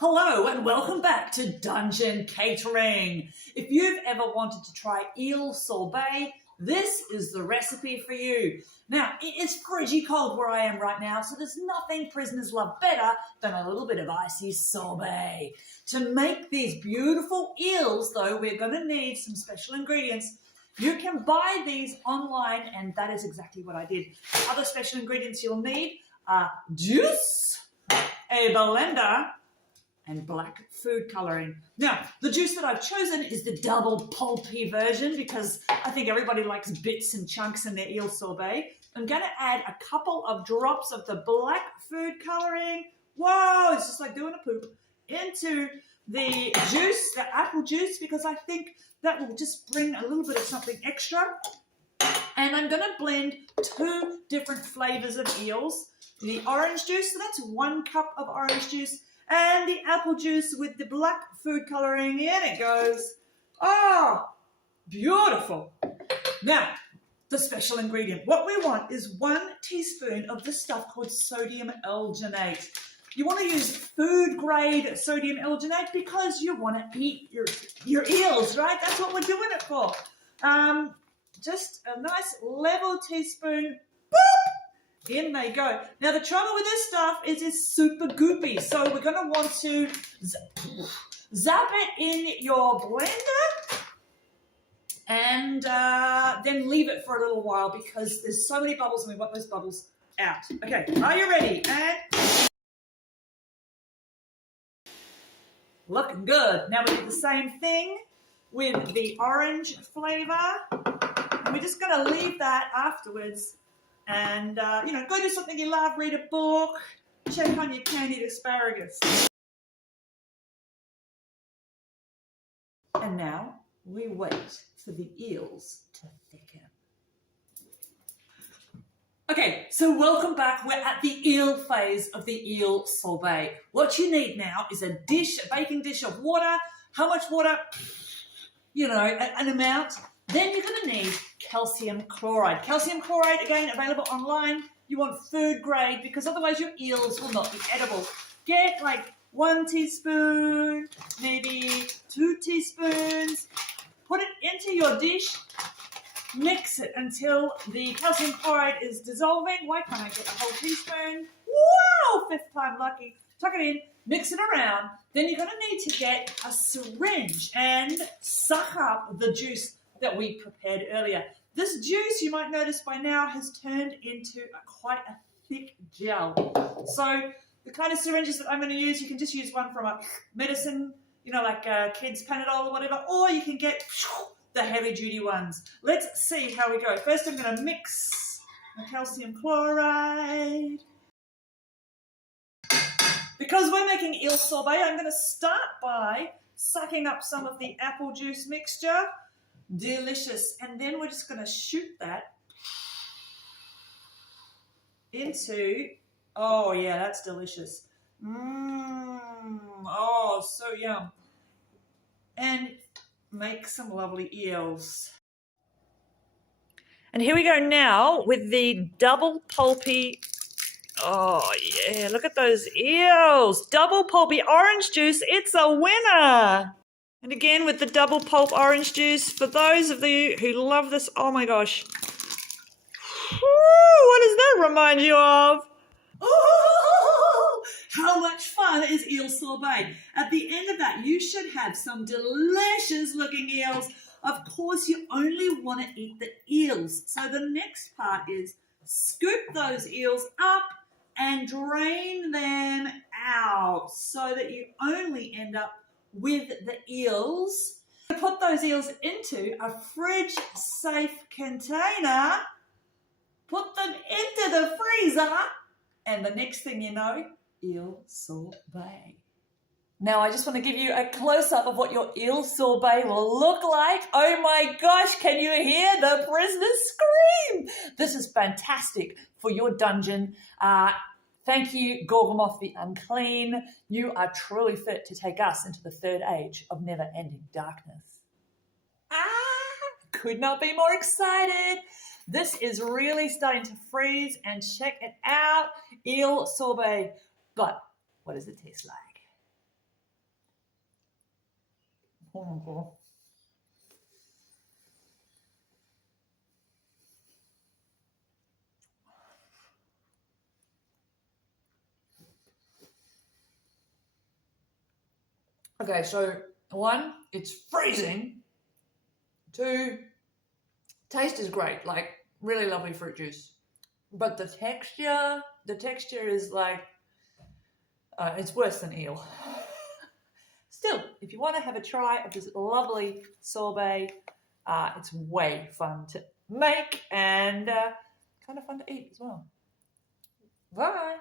Hello and welcome back to Dungeon Catering. If you've ever wanted to try eel sorbet, this is the recipe for you. Now, it is pretty cold where I am right now, so there's nothing prisoners love better than a little bit of icy sorbet. To make these beautiful eels, though, we're going to need some special ingredients. You can buy these online, and that is exactly what I did. Other special ingredients you'll need are juice, a blender, and black food colouring. Now, the juice that I've chosen is the double pulpy version because I think everybody likes bits and chunks in their eel sorbet. I'm going to add a couple of drops of the black food colouring. Whoa, it's just like doing a poop. Into the juice, the apple juice, because I think that will just bring a little bit of something extra. And I'm going to blend 2 different flavours of eels. The orange juice, so that's 1 cup of orange juice, and the apple juice with the black food colouring. In it goes. Oh, beautiful. Now, the special ingredient. What we want is 1 teaspoon of this stuff called sodium alginate. You want to use food grade sodium alginate because you want to eat your eels, right? That's what we're doing it for. Just a nice level teaspoon. Boop! In they go. Now, the trouble with this stuff is it's super goopy, so we're going to want to zap it in your blender and then leave it for a little while because there's so many bubbles and we want those bubbles out. Okay, are you ready? And looking good. Now we do the same thing with the orange flavour, and we're just going to leave that afterwards. And, go do something you love, read a book, check on your candied asparagus. And now we wait for the eels to thicken. Okay, so welcome back. We're at the eel phase of the eel sorbet. What you need now is a baking dish of water. How much water? An amount. Then you're going to need calcium chloride. Calcium chloride, again, available online. You want food grade because otherwise your eels will not be edible. Get like 1 teaspoon, maybe 2 teaspoons. Put it into your dish. Mix it until the calcium chloride is dissolving. Why can't I get a whole teaspoon? Wow, 5th time lucky. Tuck it in, mix it around. Then you're going to need to get a syringe and suck up the juice that we prepared earlier. This juice, you might notice by now, has turned into quite a thick gel. So the kind of syringes that I'm going to use, you can just use one from a medicine, like a kid's Panadol or whatever, or you can get the heavy-duty ones. Let's see how we go. First, I'm going to mix the calcium chloride. Because we're making eel sorbet, I'm going to start by sucking up some of the apple juice mixture. Delicious. And then we're just going to shoot that into, oh yeah, that's delicious. Oh, so yum. And make some lovely eels. And here we go now with the double pulpy. Oh yeah, look at those eels. Double pulpy orange juice, it's a winner. And again with the double pulp orange juice, for those of you who love this, oh my gosh. Woo, what does that remind you of? Oh, how much fun is eel sorbet? At the end of that, you should have some delicious looking eels. Of course, you only want to eat the eels. So the next part is scoop those eels up and drain them out so that you only end up with the eels. Put those eels into a fridge-safe container, put them into the freezer, and the next thing you know, eel sorbet. Now I just want to give you a close-up of what your eel sorbet will look like. Oh my gosh, can you hear the prisoners scream? This is fantastic for your dungeon. Thank you, Gorgomoth the Unclean. You are truly fit to take us into the 3rd age of never-ending darkness. Could not be more excited. This is really starting to freeze, and check it out. Eel sorbet. But what does it taste like? Oh my God. Okay, so 1, it's freezing. 2, taste is great, like really lovely fruit juice. But the texture is like, it's worse than eel. Still, if you want to have a try of this lovely sorbet, it's way fun to make and kind of fun to eat as well. Bye.